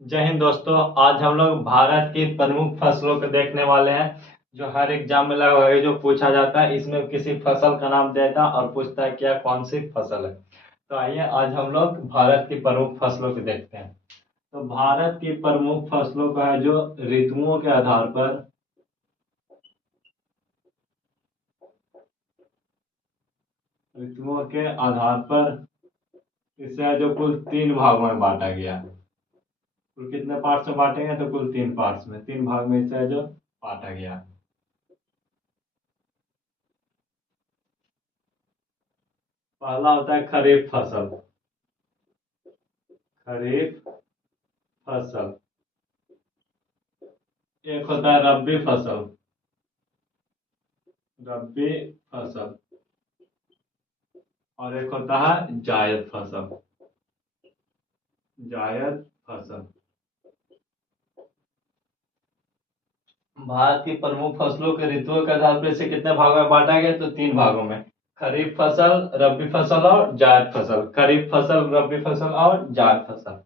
जय हिंद दोस्तों। आज हम लोग भारत की प्रमुख फसलों को देखने वाले हैं जो हर एग्जाम में लगा है, जो पूछा जाता है। इसमें किसी फसल का नाम देता है और पूछता है क्या कौन सी फसल है। तो आइए आज हम लोग भारत की प्रमुख फसलों को देखते हैं। तो भारत की प्रमुख फसलों का है जो ऋतुओं के आधार पर ऋतुओं के आधार पर इसे है जो कुल तीन भागों में बांटा गया है। कुल कितने पार्ट्स में बांटेंगे तो कुल तीन पार्ट्स में, तीन भाग में इसे है जो बांटा गया है। पहला होता है खरीफ फसल। खरीफ फसल। एक होता है रबी फसल। रबी फसल। और एक होता है जायद फसल। जायद फसल। भारत की प्रमुख फसलों के ऋतुओं के आधार पर इसे कितने भागों में बांटा गया तो तीन भागों में। खरीफ फसल, रबी फसल और जायद फसल। खरीफ फसल, रबी फसल और जायद फसल।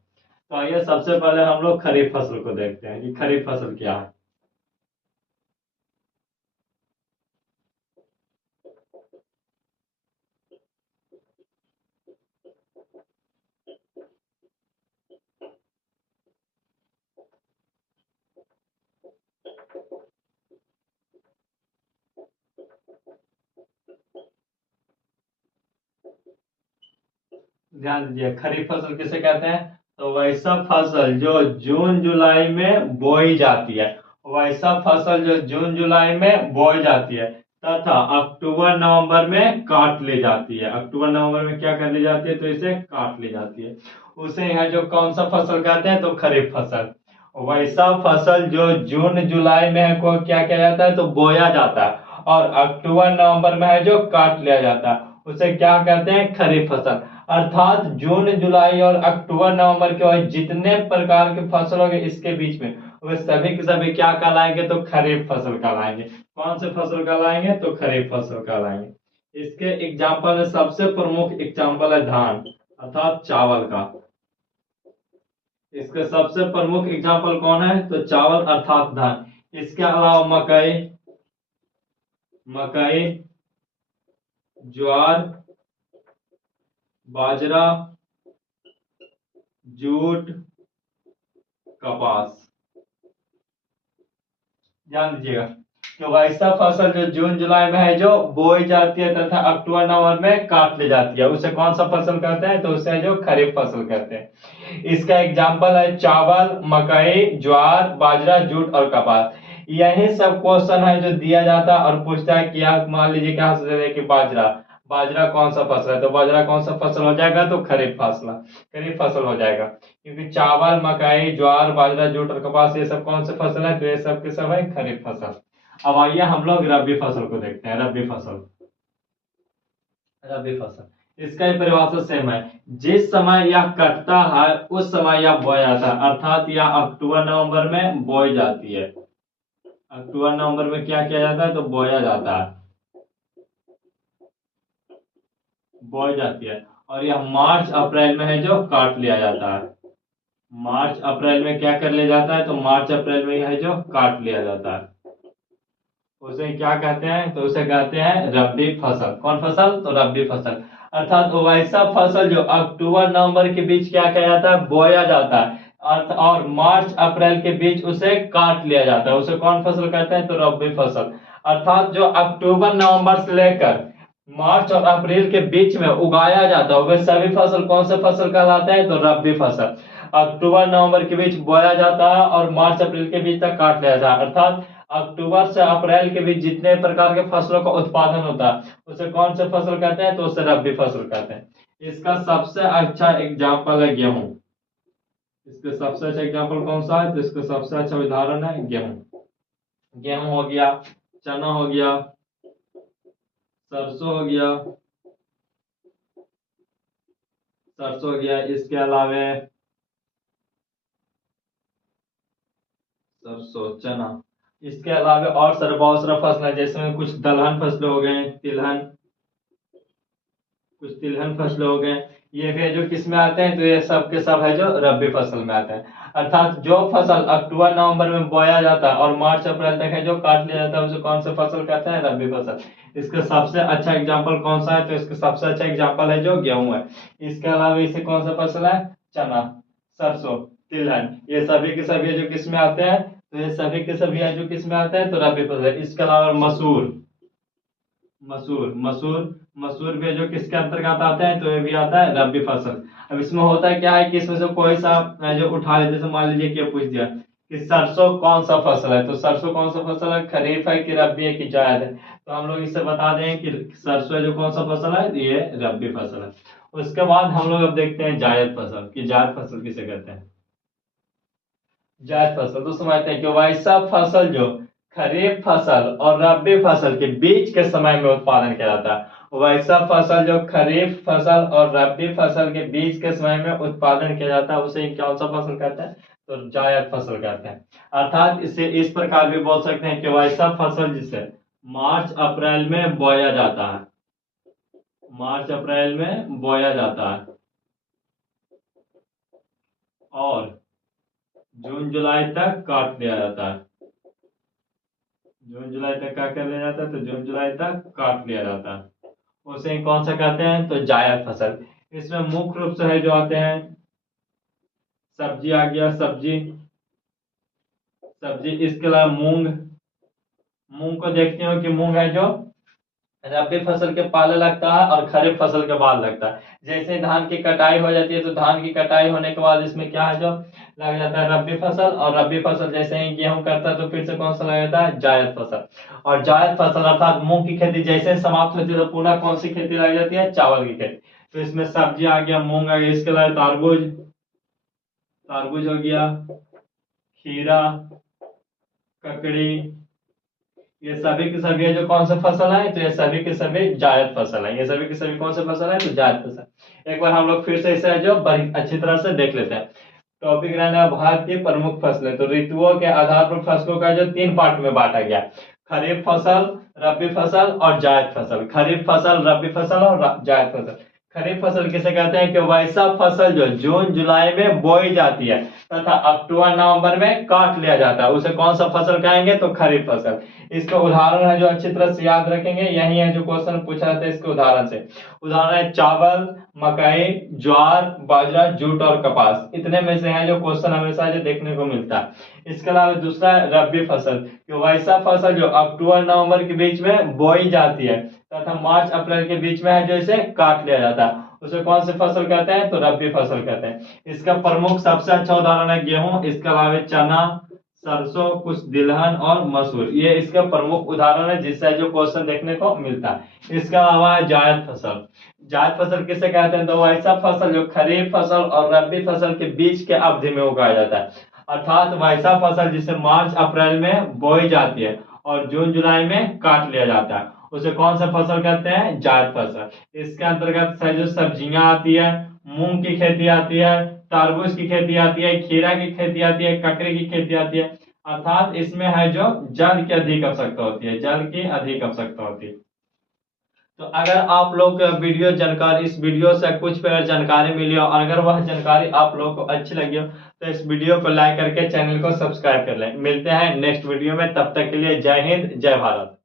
तो आइए सबसे पहले हम लोग खरीफ फसल को देखते हैं कि खरीफ फसल क्या है। ध्यान दीजिए, खरीफ फसल किसे कहते हैं तो वैसा फसल जो जून जुलाई में बोई जाती है। वैसा फसल जो जून जुलाई में बोई जाती है तथा अक्टूबर नवंबर में काट ली जाती है। अक्टूबर नवंबर में क्या कर ली जाती है तो इसे काट ली जाती है। उसे यहाँ जो कौन सा फसल कहते हैं तो खरीफ फसल। वैसा फसल जो जून जुलाई में है को क्या किया जाता है तो बोया जाता है और अक्टूबर नवंबर में है जो काट लिया जाता है, उसे क्या कहते हैं खरीफ फसल। अर्थात जून जुलाई और अक्टूबर नवंबर के वही जितने प्रकार के फसल होंगे इसके बीच में वे सभी के सभी क्या कहलाएंगे तो खरीफ फसल कहलाएंगे। कौन से फसल कहलाएंगे तो खरीफ फसल कहलाएंगे। इसके एग्जाम्पल में सबसे प्रमुख एग्जाम्पल है धान अर्थात चावल का। इसके सबसे प्रमुख एग्जाम्पल कौन है तो चावल अर्थात धान। इसके अलावा मकई, मकई, ज्वार, बाजरा, जूट, कपास। ध्यान दीजिएगा कि वैसा फसल जो जून जुलाई में है जो बोई जाती है तथा अक्टूबर नवंबर में काट ली जाती है उसे कौन सा फसल कहते हैं तो उसे जो खरीफ फसल कहते हैं। इसका एग्जाम्पल है चावल, मकई, ज्वार, बाजरा, जूट और कपास। यही सब क्वेश्चन है जो दिया जाता है और पूछता है कि आप मान लीजिए क्या सोच रहे हैं कि बाजरा, बाजरा कौन सा फसल है तो बाजरा कौन सा फसल हो जाएगा तो खरीफ फसल, खरीफ फसल हो जाएगा। क्योंकि चावल, मकई, ज्वार, बाजरा, जूट और कपास ये सब कौन से फसल है तो ये सब के सब है खरीफ फसल। अब आइए हम लोग रबी फसल को देखते हैं। रबी फसल। रबी फसल इसका ही परिभाषा सेम है। जिस समय यह कटता है उस समय यह बोया जाता है अर्थात यह अक्टूबर नवंबर में बोई जाती है। अक्टूबर नवंबर में क्या किया जाता है तो बोया जाता है, बोई जाती है। और यह मार्च अप्रैल में है जो काट लिया जाता है। मार्च अप्रैल में क्या कर लिया जाता है तो मार्च अप्रैल में है जो काट लिया जाता है। उसे क्या कहते हैं तो उसे कहते हैं रबी फसल। कौन फसल तो रबी फसल। अर्थात वैसा फसल जो अक्टूबर नवंबर के बीच क्या किया जाता है बोया जाता है अर्थ और मार्च अप्रैल के बीच उसे काट लिया जाता है उसे कौन फसल कहते हैं तो रबी फसल। अर्थात जो अक्टूबर नवंबर से लेकर मार्च और अप्रैल के बीच में उगाया जाता है वे सभी फसल कौन से फसल कहलाते हैं तो रबी फसल। अक्टूबर नवंबर के बीच बोया जाता है और मार्च अप्रैल के बीच तक काट लिया जाता है। अर्थात अक्टूबर से अप्रैल के बीच जितने प्रकार के फसलों का उत्पादन होता है उसे कौन से फसल कहते हैं तो उसे रबी फसल कहते हैं। इसका सबसे अच्छा एग्जाम्पल है गेहूं। इसके सबसे अच्छा एग्जाम्पल कौन सा है तो इसका सबसे अच्छा उदाहरण है गेहूं। गेहूं हो गया, चना हो गया, सरसों हो गया, सरसों हो गया। इसके अलावे सरसों, चना, इसके अलावा और सारे बहुत सारा फसल है जैसे कुछ दलहन फसलें हो गए, तिलहन, कुछ तिलहन फसलें हो गए। ये भी है जो किस में आते हैं, तो ये सब के सब है जो रबी फसल में आते हैं। अर्थात जो फसल अक्टूबर नवंबर में बोया जाता है और मार्च अप्रैल तक है जो काट लिया जाता है, उसे कौन सा फसल कहते हैं, रबी फसल। इसका सबसे अच्छा एग्जाम्पल कौन सा है, तो इसका सबसे अच्छा एग्जाम्पल है जो गेहूं है। इसके अलावा इसे कौन सा फसल है, चना, सरसों, तिलहन, ये सभी के सभी जो किस में आते हैं, तो ये सभी के सभी जो किस में आते हैं, तो रबी फसल। इसके अलावा मसूर, मसूर मसूर मसूर भी जो किसके अंतर्गत आता है, तो ये भी आता है रबी फसल। अब इसमें होता क्या है कि इसमें से कोई सा जो उठा ले, जैसे मान लीजिए कि पूछ दिया कि सरसों कौन सा फसल है, तो सरसों कौन सा फसल है, खरीफ है कि रबी है कि जायद है, तो हम लोग इससे बता दें कि सरसों जो कौन सा फसल है, ये रबी फसल है। उसके बाद हम लोग अब देखते हैं जायद फसल, कि जायद फसल किसे कहते हैं। जायद फसल तो समझते हैं कि वैसा फसल जो खरीफ फसल और रबी फसल के बीच के समय में उत्पादन किया जाता है, वैसा फसल जो खरीफ फसल और रबी फसल के बीच के समय में उत्पादन किया जाता है, उसे कौन सा फसल कहते हैं, तो जायद फसल कहते हैं। अर्थात इसे इस प्रकार भी बोल सकते हैं कि वैसा फसल जिसे मार्च अप्रैल में बोया जाता है, मार्च अप्रैल में बोया जाता है और जून जुलाई तक काट लिया जाता है। जून जुलाई तक क्या कर लिया जाता है, तो जून जुलाई तक काट लिया जाता है, उसे कौन सा कहते हैं, तो जायद फसल। इसमें मुख्य रूप से है जो आते हैं, सब्जी आ गया, सब्जी सब्जी इसके अलावा मूंग, मूंग को देखते हो कि मूंग है जो रबी फसल के पहले लगता है और खरीफ फसल के बाद लगता है। जैसे धान की कटाई हो जाती है, तो धान की कटाई होने के बाद इसमें क्या है जो लग जाता है, रबी फसल। और रबी फसल जैसे ही गेहूं करता है, तो फिर से कौन सा लग जाता है, जायद फसल। और जायद फसल अर्थात मूंग की खेती जैसे ही समाप्त होती है, तो पुनः कौन सी खेती लग जाती है, चावल की खेती। तो इसमें सब्जी आ गया, मूंग आ गया, इसके अलावा तारबूज, तारबूज हो गया, खीरा, ककड़ी, ये सभी के सभी जो कौन सा फसल है, तो ये सभी के सभी जायद फसल है। ये सभी के सभी कौन सा फसल है, तो जायद फसल। एक बार हम लोग फिर से इसे जो बड़ी अच्छी तरह से देख लेते हैं। टॉपिक रहना है भारत की प्रमुख फसलें। तो ऋतुओं के आधार पर फसलों का जो 3 पार्ट में बांटा गया, खरीफ फसल, रबी फसल और जायद फसल। खरीफ फसल, रबी फसल और जायद फसल। खरीफ फसल किसे कहते हैं, कि वैसा फसल जो जून जुलाई में बोई जाती है तथा अक्टूबर नवंबर में काट लिया जाता है, उसे कौन सा फसल कहेंगे, तो खरीफ फसल। इसका उदाहरण है जो अच्छी तरह से याद रखेंगे, यही है जो क्वेश्चन पूछा जाता है इसके उदाहरण से। उदाहरण है चावल, मकई, ज्वार, बाजरा, जूट और कपास। इतने में से है जो क्वेश्चन हमेशा जो देखने को मिलता है। इसके अलावा दूसरा है रबी फसल, कि वैसा फसल जो अक्टूबर नवंबर के बीच में बोई जाती है तथा मार्च अप्रैल के बीच में है जो इसे काट लिया जाता है, उसे कौन सी फसल कहते हैं, तो रबी फसल कहते हैं। इसका प्रमुख सबसे अच्छा उदाहरण है गेहूं, इसके अलावा चना, सरसों, कुछ तिलहन और मसूर, ये इसका प्रमुख उदाहरण है जिससे जो क्वेश्चन देखने को मिलता है। इसके अलावा है जायद फसल। जायद फसल किसे कहते हैं, तो वैसा फसल जो खरीफ फसल और रबी फसल के बीच के अवधि में उगाया जाता है। अर्थात वैसा फसल जिसे मार्च अप्रैल में बोई जाती है और जून जुलाई में काट लिया जाता है, उसे कौन सा फसल कहते हैं, जायद फसल। इसके अंतर्गत से जो सब्जियां आती है, मूंग की खेती आती है, तरबूज की खेती आती है, खीरा की खेती आती है, ककड़ी की खेती आती है। अर्थात इसमें है जो जल की अधिक आवश्यकता होती है, जल की अधिक आवश्यकता होती है। तो अगर आप लोग वीडियो जानकारी, इस वीडियो से कुछ पे जानकारी मिली हो और अगर वह जानकारी आप लोगों को अच्छी लगी हो, तो इस वीडियो को लाइक करके चैनल को सब्सक्राइब कर लें। मिलते हैं नेक्स्ट वीडियो में, तब तक के लिए जय हिंद, जय भारत।